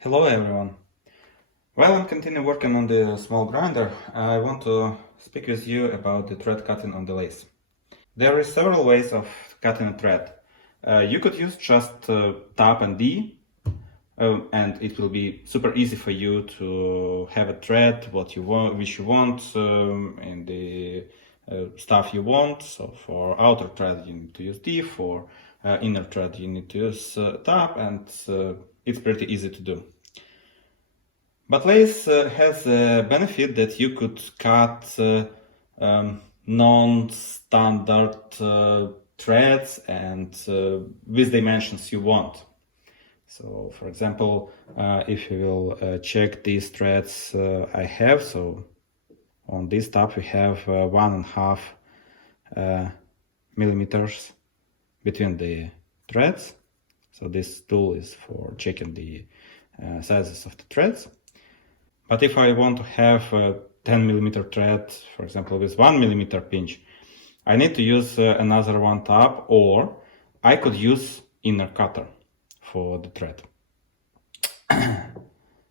Hello everyone. While I'm continuing working on the small grinder, I want to speak with you about the thread cutting on the lathe. There are several ways of cutting a thread. You could use just Tab and D, and it will be super easy for you to have a thread what you want, which you want, in the stuff you want. So for outer thread you need to use D, for inner thread you need to use Tab, and it's pretty easy to do. But Lathe has a benefit that you could cut non-standard threads and with dimensions you want. So, for example, if you will check these threads I have, so on this tab we have 1.5 millimeters between the threads. So this tool is for checking the sizes of the threads. But if I want to have a 10 millimeter thread, for example, with 1 millimeter pinch, I need to use another one tab, or I could use inner cutter for the thread.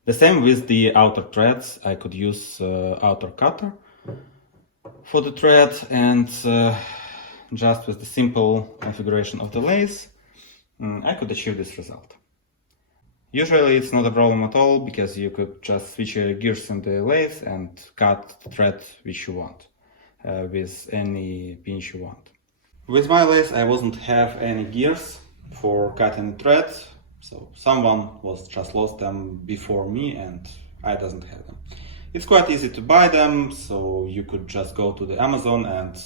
The same with the outer threads. I could use outer cutter for the thread, and just with the simple configuration of the lathe, I could achieve this result. Usually it's not a problem at all, because you could just switch gears in the lathe and cut the thread which you want, with any pinch you want. With my lathe I wasn't have any gears for cutting the thread, so someone was just lost them before me and I doesn't have them. It's quite easy to buy them, so you could just go to the Amazon and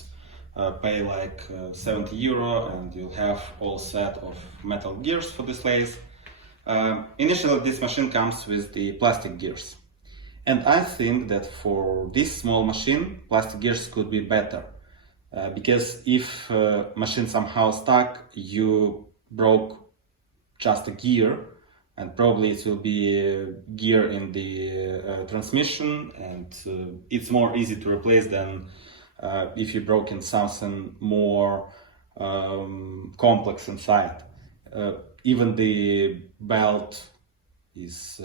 pay like 70 euro and you'll have all set of metal gears for this lathe. Initially this machine comes with the plastic gears, and I think that for this small machine plastic gears could be better, because if machine somehow stuck, you broke just a gear, and probably it will be a gear in the transmission, and it's more easy to replace than if you broke in something more complex inside. Even the belt is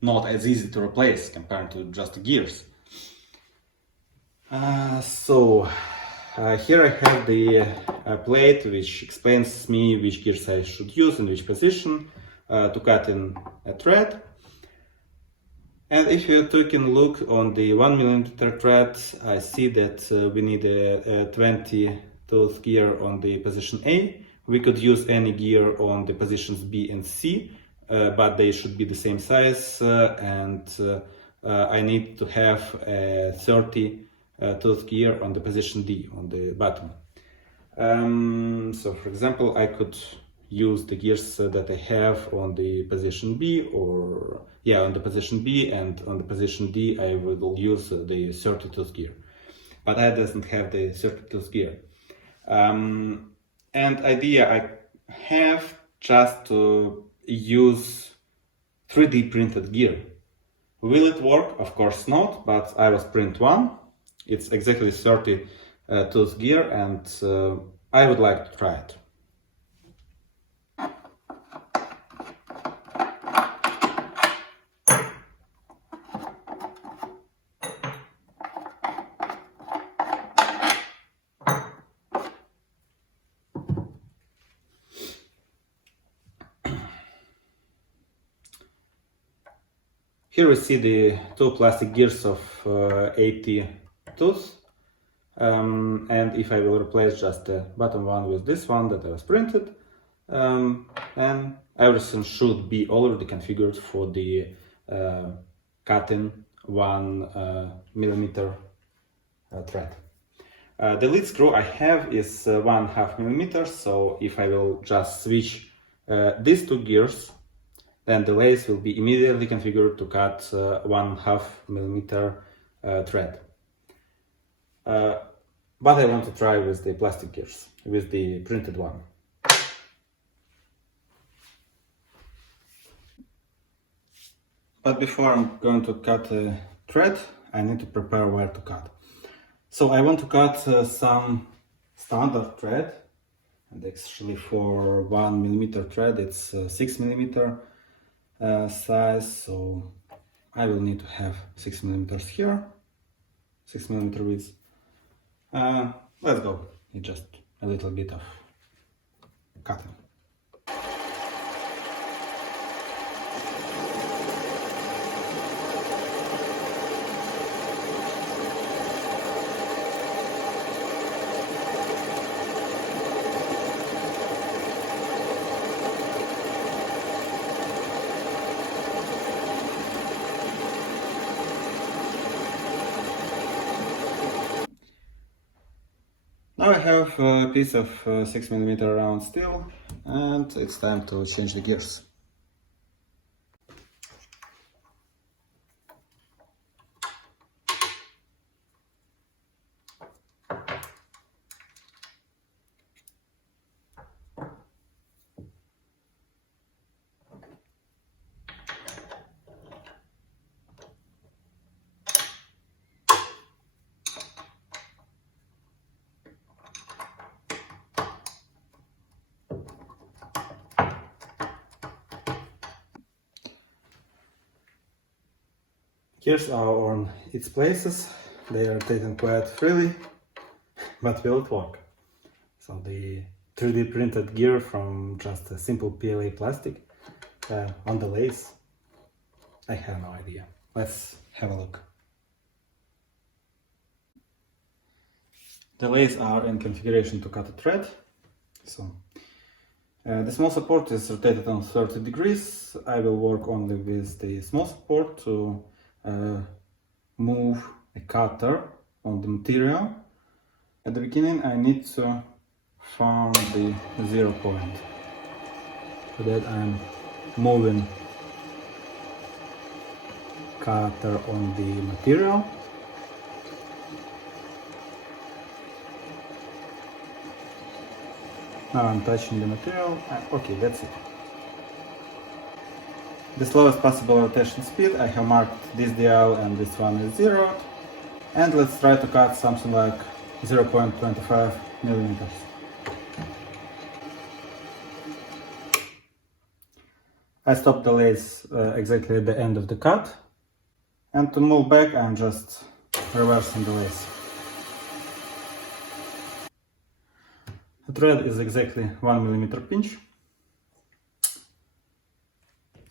not as easy to replace compared to just the gears. Here I have the plate which explains me which gears I should use in which position to cut in a thread. And if you take a look on the 1 millimeter thread, I see that we need a 20 tooth gear on the position A. We could use any gear on the positions B and C, but they should be the same size, and I need to have a 30 tooth gear on the position D, on the bottom. So for example, I could use the gears that I have on the position B, or on the position B, and on the position D I will use the 30 tooth gear, but I doesn't have the 30 tooth gear. And idea I have just to use 3D printed gear. Will it work? Of course not, but I was print one. It's exactly 30 tooth gear, and I would like to try it. Here we see the two plastic gears of 80 tooth, and if I will replace just the bottom one with this one that I was printed, and everything should be already configured for the cutting 1 millimeter thread. The lead screw I have is 1.5 millimeters, so if I will just switch these two gears, then the lathe will be immediately configured to cut 1.5 millimeter thread. But I want to try with the plastic gears, with the printed one. But before I'm going to cut a thread, I need to prepare where to cut. So I want to cut some standard thread, and actually for 1 millimeter thread it's 6 millimeter. size, so I will need to have 6 millimeters here, 6 millimeter width. Let's go. It's just a little bit of cutting. Now I have a piece of 6 millimeter round steel, and it's time to change the gears. Gears are on its places, they are rotating quite freely, but will it work? So the 3D printed gear from just a simple PLA plastic on the lathe, I have no idea. Let's have a look. The lathes are in configuration to cut a thread, so the small support is rotated on 30 degrees. I will work only with the small support to move a cutter on the material. At the beginning I need to find the 0 point. For that I'm moving cutter on the material. Now I'm touching the material. Okay, that's it. The slowest possible rotation speed, I have marked this dial and this one is 0. And let's try to cut something like 0.25 millimeters. I stopped the lathe exactly at the end of the cut. And to move back, I'm just reversing the lathe. The thread is exactly 1 millimeter pinch.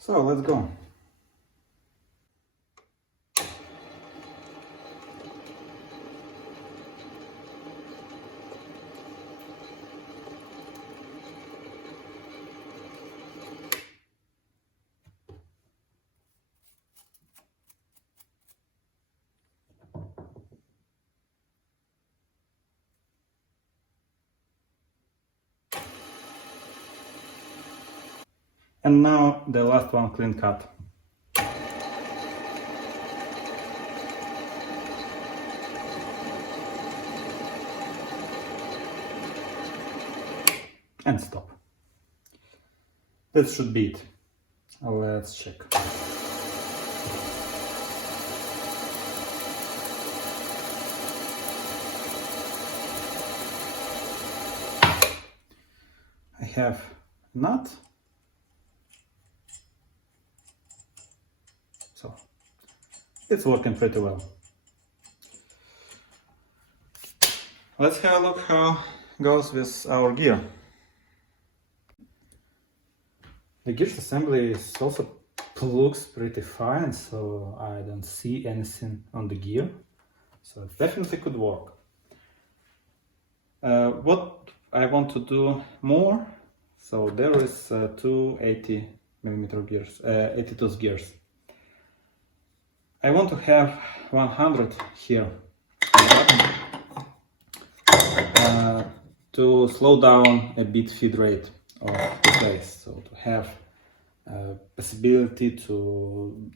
So let's go. And now the last one, clean cut. And stop. That should be it. Let's check. I have a nut. So it's working pretty well. Let's have a look how it goes with our gear. The gears assembly also looks pretty fine, so I don't see anything on the gear. So it definitely could work. What I want to do more, so there is two 80 millimeter gears, 82 gears. I want to have 100 here to slow down a bit feed rate of the place, so to have possibility to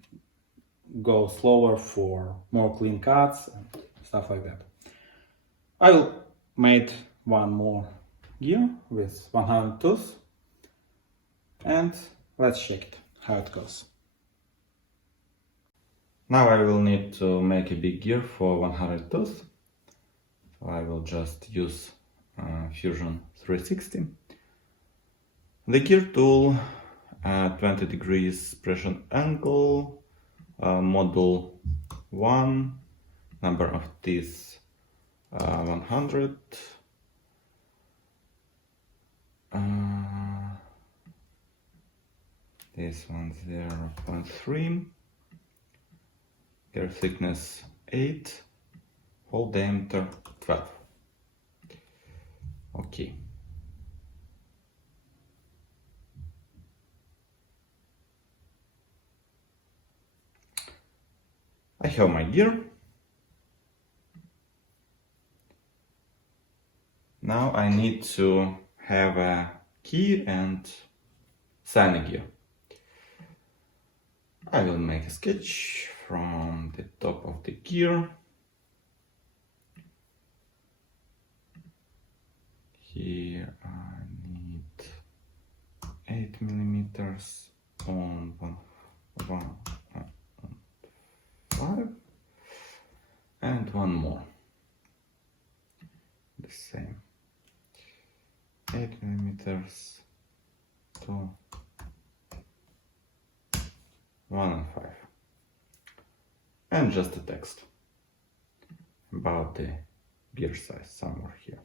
go slower for more clean cuts and stuff like that. I will make one more gear with 100 tooth and let's check it, how it goes. Now I will need to make a big gear for 100 tooth. So I will just use Fusion 360. The gear tool 20 degrees pressure angle, model 1, number of teeth 100, this one 0.3, gear thickness 8, hole diameter 12. Okay. I have my gear. Now I need to have a key and sign a gear. I will make a sketch from the top of the gear. Here I need 8 millimeters on 5 and one more, the same, 8 millimeters to 1 and 5, and just a text about the gear size somewhere here.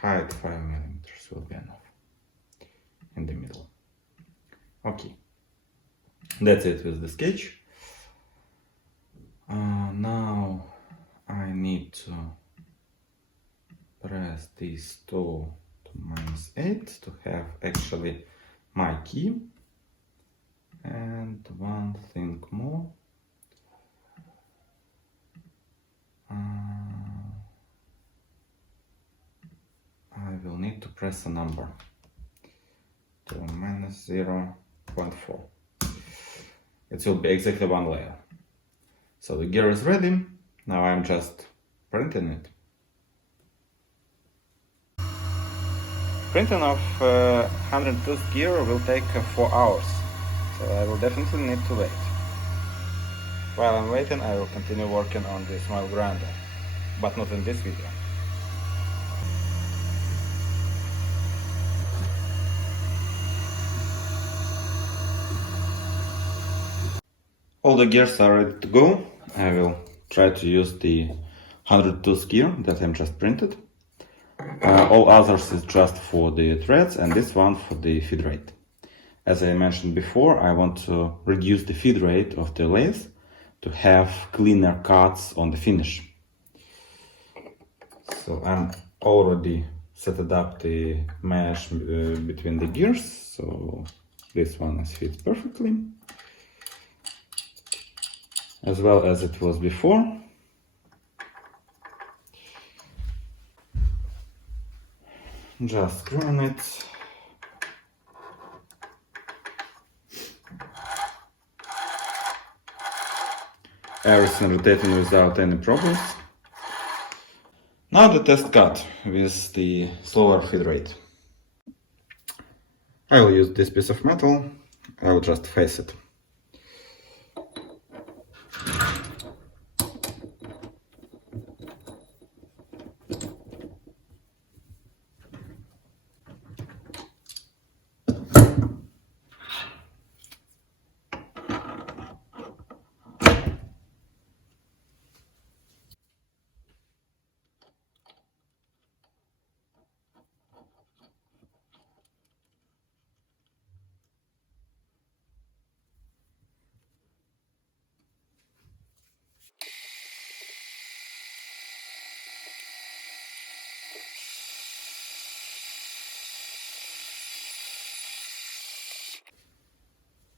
Height 5 millimeters will be enough in the middle. Okay, that's it with the sketch. Now I need to press these two to -8 to have actually my key. And one thing more. I will need to press a number to -0.4. It will be exactly one layer. So the gear is ready. Now I'm just printing it. Printing of 100-tooth gear will take 4 hours, so I will definitely need to wait. While I'm waiting, I will continue working on the small grinder, but not in this video. All the gears are ready to go. I will try to use the 100-tooth gear that I'm just printed. All others is just for the threads, and this one for the feed rate. As I mentioned before, I want to reduce the feed rate of the lathe to have cleaner cuts on the finish. So I'm already set up the mesh between the gears, so this one fits perfectly, as well as it was before. Just screw on it. Everything rotating without any problems. Now the test cut with the slower feed rate. I will use this piece of metal. I will just face it.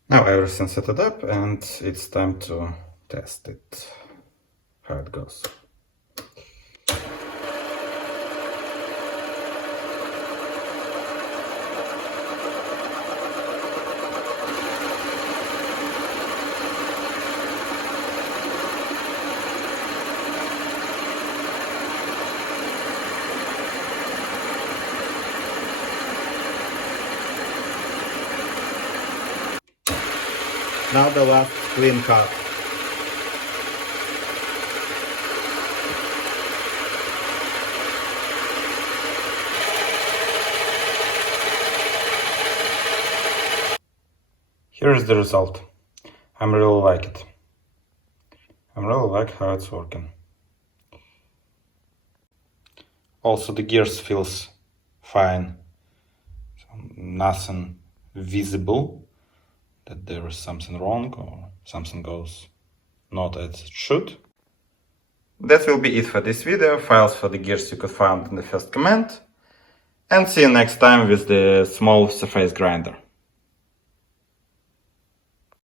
Now everything's set it up, and it's time to test it, how it goes. Now the last clean cut. Here is the result. I really like it. I really like how it's working. Also the gears feels fine. So nothing visible that there is something wrong or something goes not as it should. That will be it for this video. Files for the gears you could find in the first comment. And see you next time with the small surface grinder.